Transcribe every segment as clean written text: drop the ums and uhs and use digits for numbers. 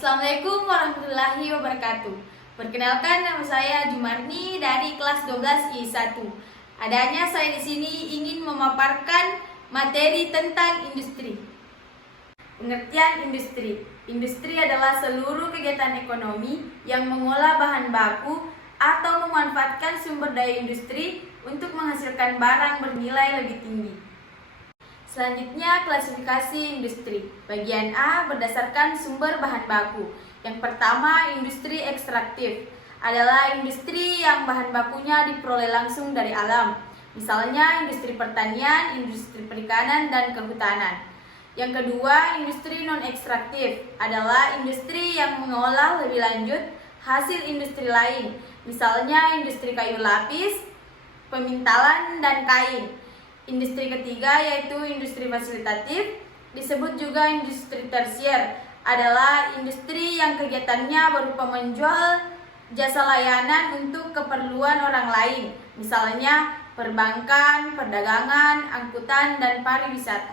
Assalamualaikum warahmatullahi wabarakatuh. Perkenalkan, nama saya Jumarni dari kelas 12 I1. Adanya saya di sini ingin memaparkan materi tentang industri. Pengertian industri. Industri adalah seluruh kegiatan ekonomi yang mengolah bahan baku atau memanfaatkan sumber daya industri untuk menghasilkan barang bernilai lebih tinggi. Selanjutnya, klasifikasi industri. Bagian A berdasarkan sumber bahan baku. Yang pertama, industri ekstraktif adalah industri yang bahan bakunya diperoleh langsung dari alam. Misalnya industri pertanian, industri perikanan, dan kehutanan. Yang kedua, industri non-ekstraktif adalah industri yang mengolah lebih lanjut hasil industri lain. Misalnya industri kayu lapis, pemintalan, dan kain. Industri ketiga yaitu industri fasilitatif, disebut juga industri tersier, adalah industri yang kegiatannya berupa menjual jasa layanan untuk keperluan orang lain, misalnya perbankan, perdagangan, angkutan, dan pariwisata.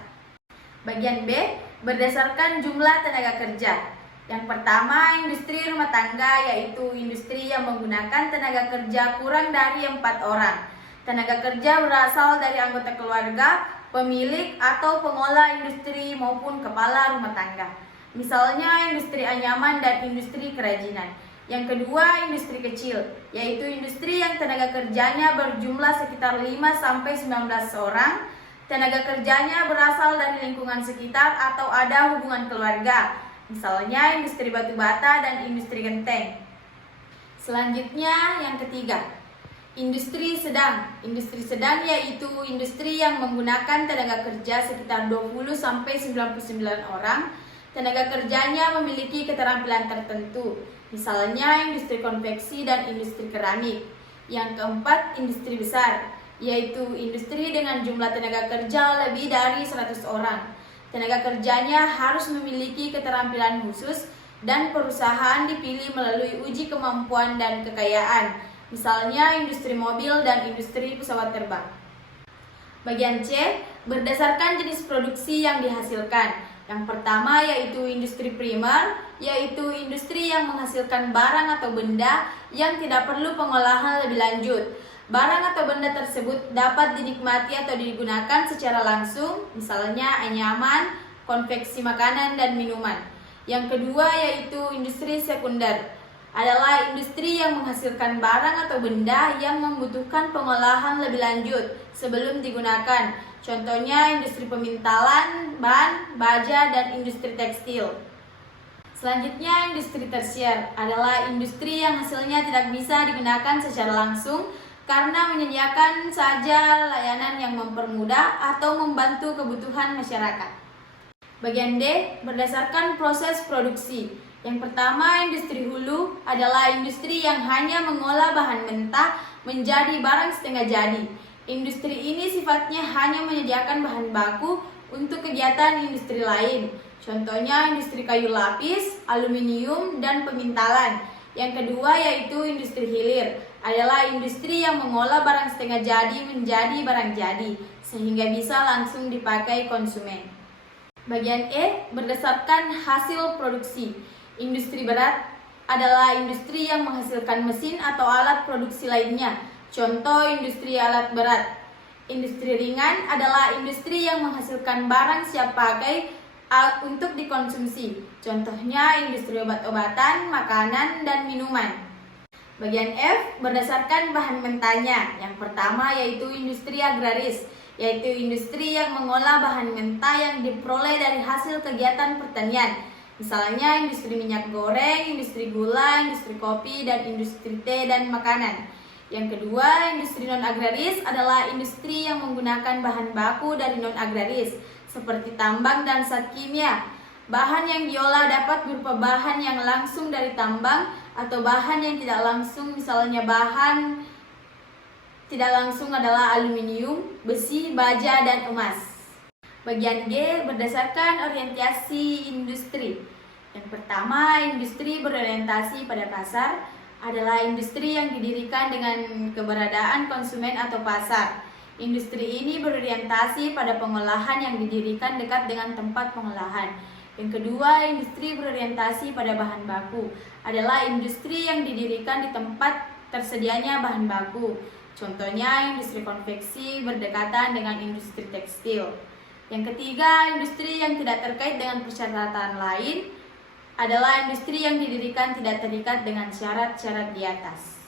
Bagian B berdasarkan jumlah tenaga kerja. Yang pertama, industri rumah tangga, yaitu industri yang menggunakan tenaga kerja kurang dari 4 orang. Tenaga kerja berasal dari anggota keluarga, pemilik atau pengolah industri maupun kepala rumah tangga. Misalnya industri anyaman dan industri kerajinan. Yang kedua, industri kecil, yaitu industri yang tenaga kerjanya berjumlah sekitar 5-19 orang. Tenaga kerjanya berasal dari lingkungan sekitar atau ada hubungan keluarga. Misalnya industri batu bata dan industri genteng. Selanjutnya, yang ketiga, industri sedang. Industri sedang yaitu industri yang menggunakan tenaga kerja sekitar 20-99 orang. Tenaga kerjanya memiliki keterampilan tertentu. Misalnya industri konveksi dan industri keramik. Yang keempat, industri besar, yaitu industri dengan jumlah tenaga kerja lebih dari 100 orang. Tenaga kerjanya harus memiliki keterampilan khusus dan perusahaan dipilih melalui uji kemampuan dan kekayaan. Misalnya industri mobil dan industri pesawat terbang. Bagian C berdasarkan jenis produksi yang dihasilkan. Yang pertama yaitu industri primer, yaitu industri yang menghasilkan barang atau benda yang tidak perlu pengolahan lebih lanjut. Barang atau benda tersebut dapat dinikmati atau digunakan secara langsung, misalnya anyaman, konveksi makanan, dan minuman. Yang kedua yaitu industri sekunder, adalah industri yang menghasilkan barang atau benda yang membutuhkan pengolahan lebih lanjut sebelum digunakan. Contohnya industri pemintalan, ban, baja, dan industri tekstil. Selanjutnya, industri tersier adalah industri yang hasilnya tidak bisa digunakan secara langsung karena menyediakan saja layanan yang mempermudah atau membantu kebutuhan masyarakat. Bagian D berdasarkan proses produksi. Yang pertama, industri hulu adalah industri yang hanya mengolah bahan mentah menjadi barang setengah jadi. Industri ini sifatnya hanya menyediakan bahan baku untuk kegiatan industri lain. Contohnya industri kayu lapis, aluminium, dan pemintalan. Yang kedua yaitu industri hilir, adalah industri yang mengolah barang setengah jadi menjadi barang jadi, sehingga bisa langsung dipakai konsumen. Bagian E berdasarkan hasil produksi. Industri berat adalah industri yang menghasilkan mesin atau alat produksi lainnya. Contoh industri alat berat. Industri ringan adalah industri yang menghasilkan barang siap pakai untuk dikonsumsi. Contohnya industri obat-obatan, makanan, dan minuman. Bagian F berdasarkan bahan mentahnya. Yang pertama yaitu industri agraris, yaitu industri yang mengolah bahan mentah yang diperoleh dari hasil kegiatan pertanian. Misalnya industri minyak goreng, industri gula, industri kopi, dan industri teh dan makanan. Yang kedua, industri non-agraris adalah industri yang menggunakan bahan baku dari non-agraris, seperti tambang dan zat kimia. Bahan yang diolah dapat berupa bahan yang langsung dari tambang atau bahan yang tidak langsung, misalnya bahan tidak langsung adalah aluminium, besi, baja, dan emas. Bagian G berdasarkan orientasi industri. Yang pertama, industri berorientasi pada pasar adalah industri yang didirikan dengan keberadaan konsumen atau pasar. Industri ini berorientasi pada pengolahan yang didirikan dekat dengan tempat pengolahan. Yang kedua, industri berorientasi pada bahan baku adalah industri yang didirikan di tempat tersedianya bahan baku. Contohnya, industri konveksi berdekatan dengan industri tekstil. Yang ketiga, industri yang tidak terkait dengan persyaratan lain adalah industri yang didirikan tidak terikat dengan syarat-syarat di atas.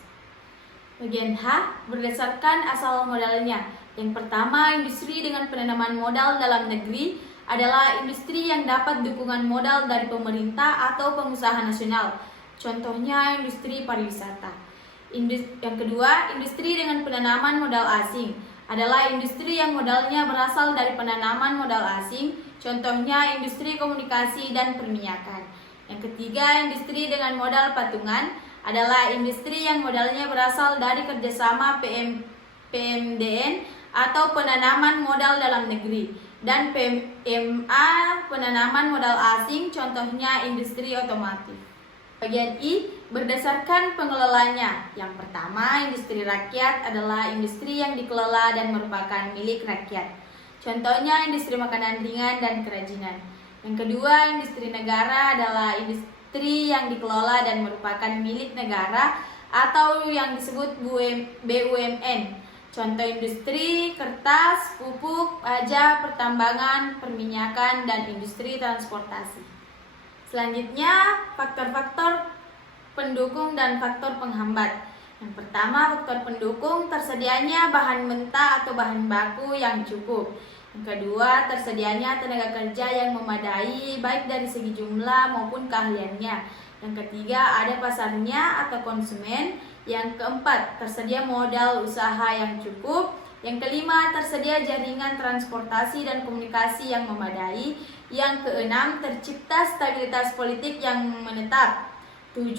Bagian H, berdasarkan asal modalnya. Yang pertama, industri dengan penanaman modal dalam negeri adalah industri yang dapat dukungan modal dari pemerintah atau pengusaha nasional. Contohnya industri pariwisata. Yang kedua, industri dengan penanaman modal asing adalah industri yang modalnya berasal dari penanaman modal asing. Contohnya industri komunikasi dan perminyakan. Yang ketiga, industri dengan modal patungan adalah industri yang modalnya berasal dari kerjasama PMDN atau penanaman modal dalam negeri, dan PMA penanaman modal asing, contohnya industri otomotif. Bagian I, berdasarkan pengelolanya. Yang pertama, industri rakyat adalah industri yang dikelola dan merupakan milik rakyat. Contohnya industri makanan ringan dan kerajinan. Yang kedua, industri negara adalah industri yang dikelola dan merupakan milik negara atau yang disebut BUMN. Contoh industri kertas, pupuk, baja, pertambangan, perminyakan, dan industri transportasi. Selanjutnya, faktor-faktor pendukung dan faktor penghambat. Yang pertama, faktor pendukung tersedianya bahan mentah atau bahan baku yang cukup. Yang kedua, tersedianya tenaga kerja yang memadai baik dari segi jumlah maupun keahliannya. Yang ketiga, ada pasarnya atau konsumen. Yang keempat, tersedia modal usaha yang cukup. Yang kelima, tersedia jaringan transportasi dan komunikasi yang memadai. Yang keenam, tercipta stabilitas politik yang menetap. 7.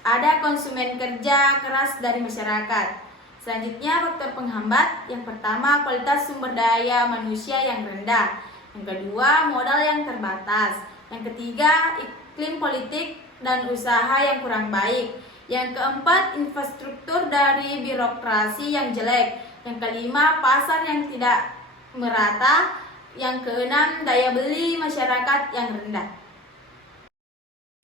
Ada konsumen kerja keras dari masyarakat. Selanjutnya, faktor penghambat. Yang pertama, kualitas sumber daya manusia yang rendah. Yang kedua, modal yang terbatas. Yang ketiga, iklim politik dan usaha yang kurang baik. Yang keempat, infrastruktur dari birokrasi yang jelek. Yang kelima, pasar yang tidak merata. Yang keenam, daya beli masyarakat yang rendah.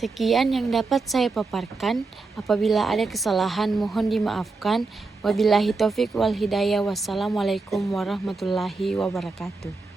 Sekian yang dapat saya paparkan. Apabila ada kesalahan mohon dimaafkan. Wabillahi taufik wal hidayah. Wassalamualaikum warahmatullahi wabarakatuh.